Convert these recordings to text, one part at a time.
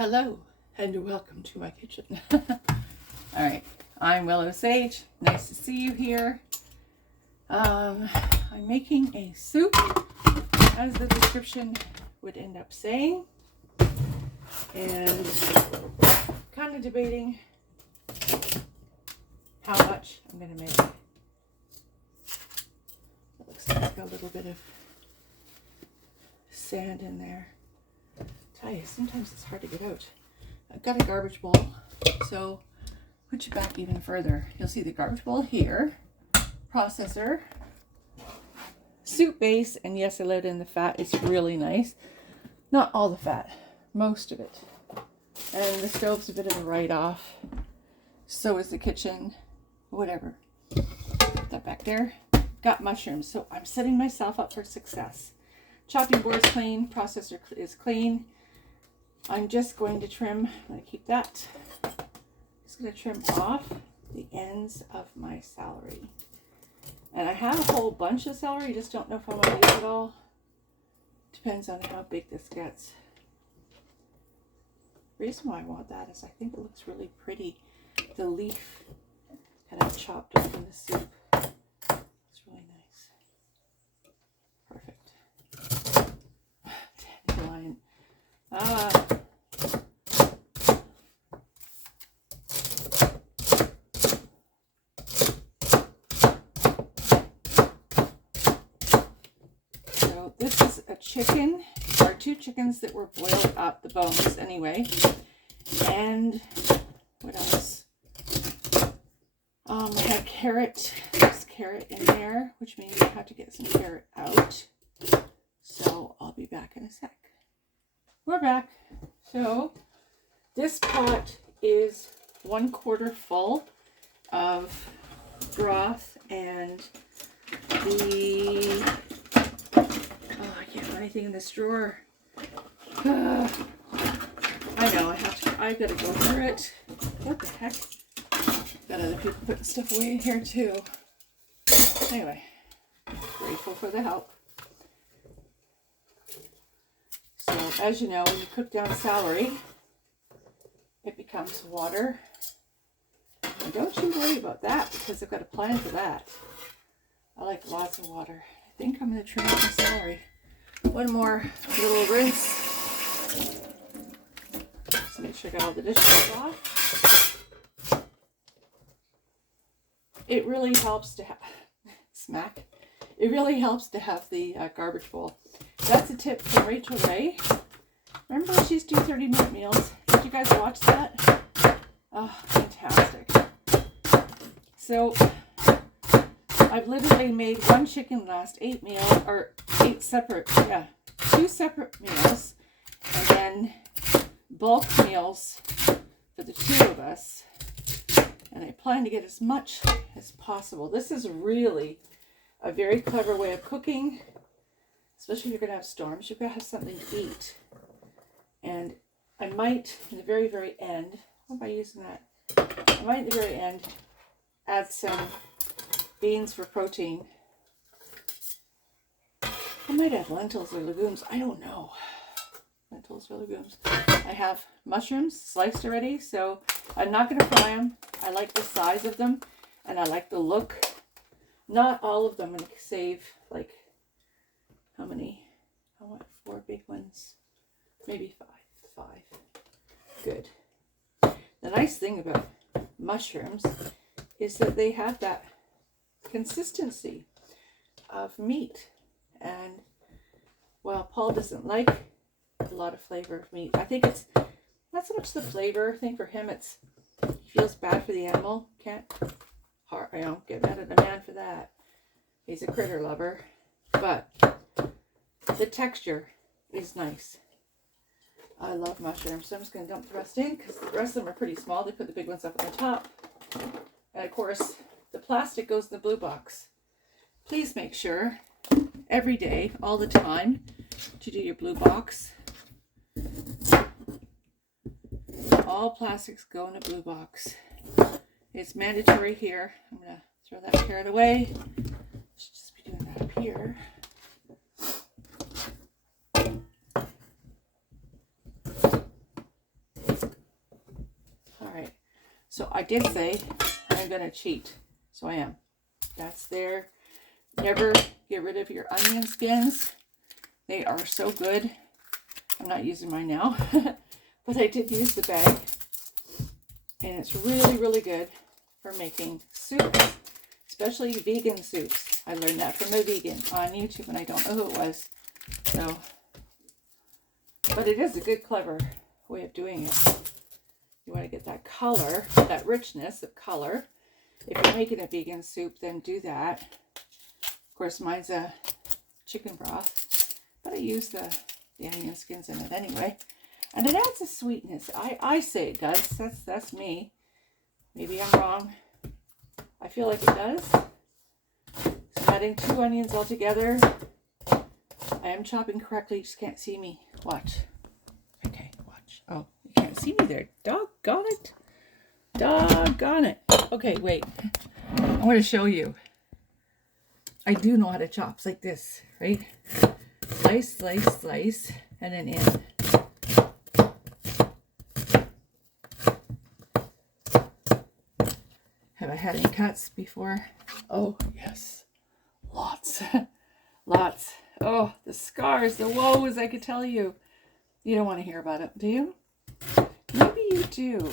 Hello and welcome to my kitchen. All right, I'm Willow Sage. Nice to see you here. I'm making a soup, as the description would end up saying, and kind of debating how much I'm going to make. It looks like a little bit of sand in there. Tell you, sometimes it's hard to get out. I've got a garbage bowl, so put you back even further. You'll see the garbage bowl here, processor, soup base, and yes, I let in the fat. It's really nice. Not all the fat, most of it. And the stove's a bit of a write-off. So is the kitchen, whatever. Put that back there. Got mushrooms, so I'm setting myself up for success. Chopping board is clean, processor is clean. I'm just going to trim, I'm going to keep that. Just going to trim off the ends of my celery. And I have a whole bunch of celery, just don't know if I want to use it all. Depends on how big this gets. The reason why I want that is I think it looks really pretty. The leaf kind of chopped up in the soup. It's really nice. Perfect. Dandelion. So this is a chicken, or 2 chickens that were boiled up, the bones anyway. And what else? I had carrot. There's carrot in there, which means I have to get some carrot out. So I'll be back in a sec. We're back. So this pot is 1/4 full of broth, and the I can't find anything in this drawer. I know I've got to go through it. What the heck? Got other people putting stuff away in here too. Anyway, grateful for the help. So, as you know, when you cook down celery, it becomes water. And don't you worry about that, because I've got a plan for that. I like lots of water. I think I'm going to trim out my celery. One more little rinse. Just make sure I got all the dishes off. It really helps to have, smack. It really helps to have the garbage bowl. That's a tip from Rachel Ray. Remember when she used to do 30-minute meals? Did you guys watch that? Oh, fantastic. So, I've literally made 1 chicken last 8 meals, or 8 separate, 2 separate meals, and then bulk meals for the 2 of us. And I plan to get as much as possible. This is really a very clever way of cooking. Especially if you're going to have storms, you've got to have something to eat. And I might, in the very, very end, what am I using that? I might, in the very end, add some beans for protein. I might add lentils or legumes. I don't know. Lentils or legumes. I have mushrooms sliced already, so I'm not going to fry them. I like the size of them, and I like the look. Not all of them. I'm going to save, like, how many? I want 4 big ones. Maybe 5. 5. Good. The nice thing about mushrooms is that they have that consistency of meat. And while Paul doesn't like a lot of flavor of meat, I think it's not so much the flavor. I think for him he feels bad for the animal. Can't get mad at a man for that. He's a critter lover. But the texture is nice. I love mushrooms, so I'm just going to dump the rest in, because the rest of them are pretty small. They put the big ones up on the top. And of course, the plastic goes in the blue box. Please make sure, every day, all the time, to do your blue box. All plastics go in a blue box. It's mandatory here. I'm going to throw that carrot away. Should just be doing that up here. So I did say I'm going to cheat. So I am. That's there. Never get rid of your onion skins. They are so good. I'm not using mine now, but I did use the bag. And it's really, really good for making soups, especially vegan soups. I learned that from a vegan on YouTube, and I don't know who it was. So, but it is a good, clever way of doing it. You want to get that color, that richness of color. If you're making a vegan soup, then do that. Of course, mine's a chicken broth, but I use the onion skins in it anyway. And it adds a sweetness. I say it does. That's me. Maybe I'm wrong. I feel like it does. So adding 2 onions all together. I am chopping correctly. You just can't see me. Watch. Okay, watch. Oh, you can't see me there. Doggone it. Doggone it. Okay, wait. I want to show you. I do know how to chop. It's like this, right? Slice, slice, slice, and then in. Have I had any cuts before? Oh, yes. Lots. Lots. Oh, the scars, the woes, I could tell you. You don't want to hear about it, do you? Maybe you do.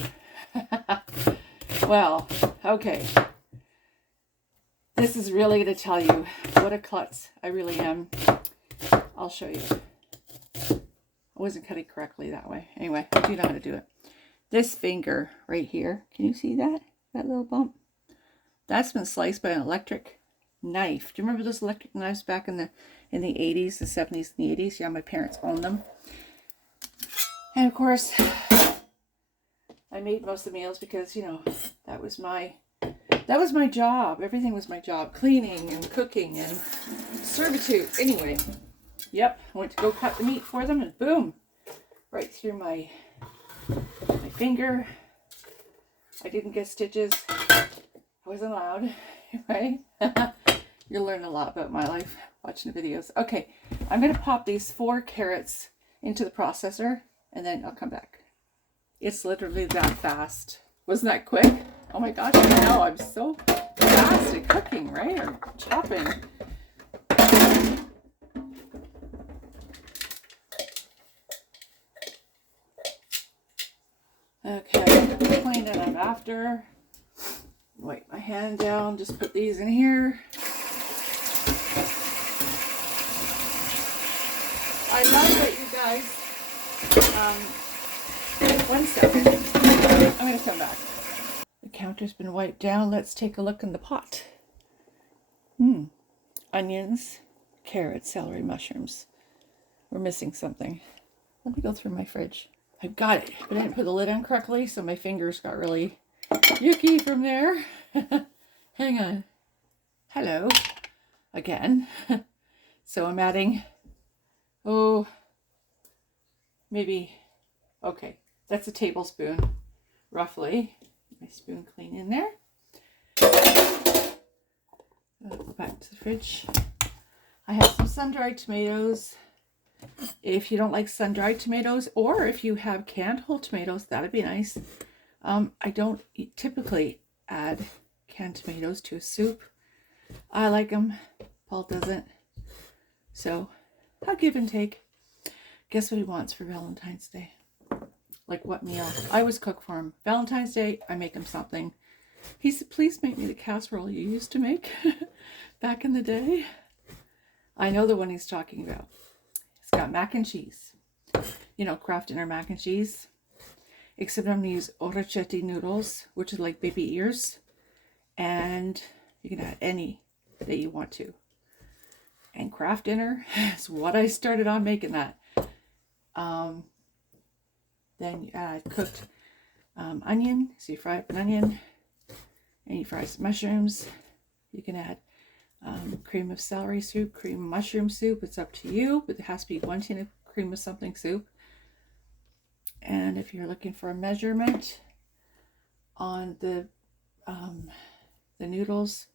Well, okay. This is really going to tell you what a klutz I really am. I'll show you. I wasn't cutting correctly that way. Anyway, I do know how to do it. This finger right here, can you see that? That little bump? That's been sliced by an electric knife. Do you remember those electric knives back in the 80s, the 70s, and the 80s? Yeah, my parents owned them. And of course, I made most of the meals because, you know, that was my job. Everything was my job. Cleaning and cooking and servitude. Anyway, yep, I went to go cut the meat for them and boom, right through my finger. I didn't get stitches. I wasn't allowed, right? You'll learn a lot about my life watching the videos. Okay, I'm going to pop these 4 carrots into the processor and then I'll come back. It's literally that fast. Wasn't that quick? Oh my gosh, I know. I'm so fast at cooking, right? Or chopping. Okay, clean it up after. Wipe my hand down. Just put these in here. I love it, you guys. 1 second. I'm going to come back. The counter's been wiped down. Let's take a look in the pot. Onions, carrots, celery, mushrooms. We're missing something. Let me go through my fridge. I've got it, but I didn't put the lid on correctly, so my fingers got really yucky from there. Hang on. Hello. Again. So I'm adding, maybe, okay, that's a tablespoon, roughly. My spoon clean in there. I'll go back to the fridge. I have some sun-dried tomatoes. If you don't like sun-dried tomatoes, or if you have canned whole tomatoes, that'd be nice. I don't typically add canned tomatoes to a soup. I like them. Paul doesn't. So I'll give and take. Guess what he wants for Valentine's Day? Like what meal? I always cook for him. Valentine's Day, I make him something. He said, please make me the casserole you used to make back in the day. I know the one he's talking about. It's got mac and cheese. You know, Kraft Dinner mac and cheese. Except I'm going to use orecchiette noodles, which is like baby ears. And you can add any that you want to. And Kraft Dinner is what I started on making that. Then you add cooked onion. So you fry up an onion. And you fry some mushrooms. You can add cream of celery soup, cream of mushroom soup. It's up to you, but it has to be 1 tin of cream of something soup. And if you're looking for a measurement on the noodles,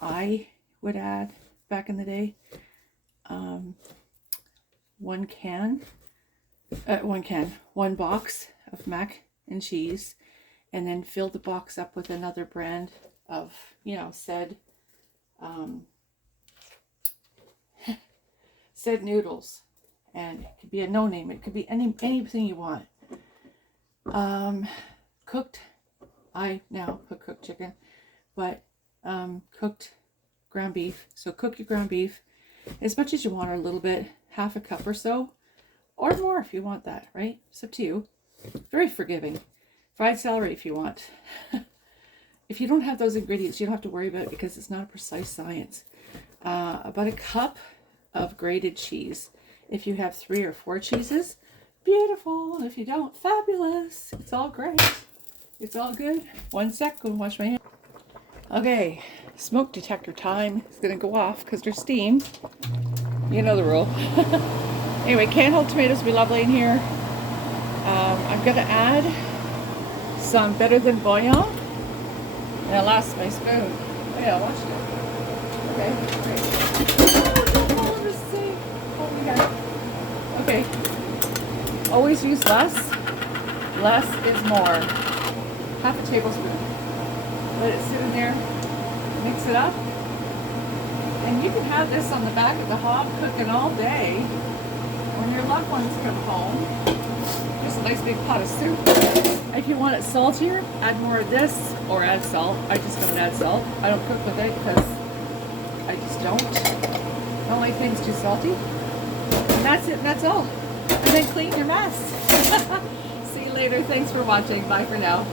I would add, back in the day, 1 box of mac and cheese and then fill the box up with another brand of, you know, said said noodles. And it could be a no name, it could be anything you want. Cooked, I now put cooked chicken, but cooked ground beef. So cook your ground beef as much as you want, or a little bit, half a cup or so, or more if you want that, right? It's up to you. Very forgiving. Fried celery if you want. If you don't have those ingredients, you don't have to worry about it because it's not a precise science. About a cup of grated cheese. If you have 3 or 4 cheeses, beautiful. And if you don't, fabulous. It's all great. It's all good. 1 sec, go and wash my hands. Okay, smoke detector time. It's going to go off because there's steam. You know the rule. Anyway, canned tomatoes will be lovely in here. I'm going to add some Better Than Bouillon. And I lost my spoon. Oh yeah, I watched it. Okay, great. Okay, always use less. Less is more. Half a tablespoon. Let it sit in there. Mix it up. And you can have this on the back of the hob cooking all day. When your loved ones come home, just a nice big pot of soup. If you want it saltier, add more of this or add salt. I just don't add salt. I don't cook with it because I just don't. Don't like things too salty. And that's it, and that's all. And then clean your mess. See you later. Thanks for watching. Bye for now.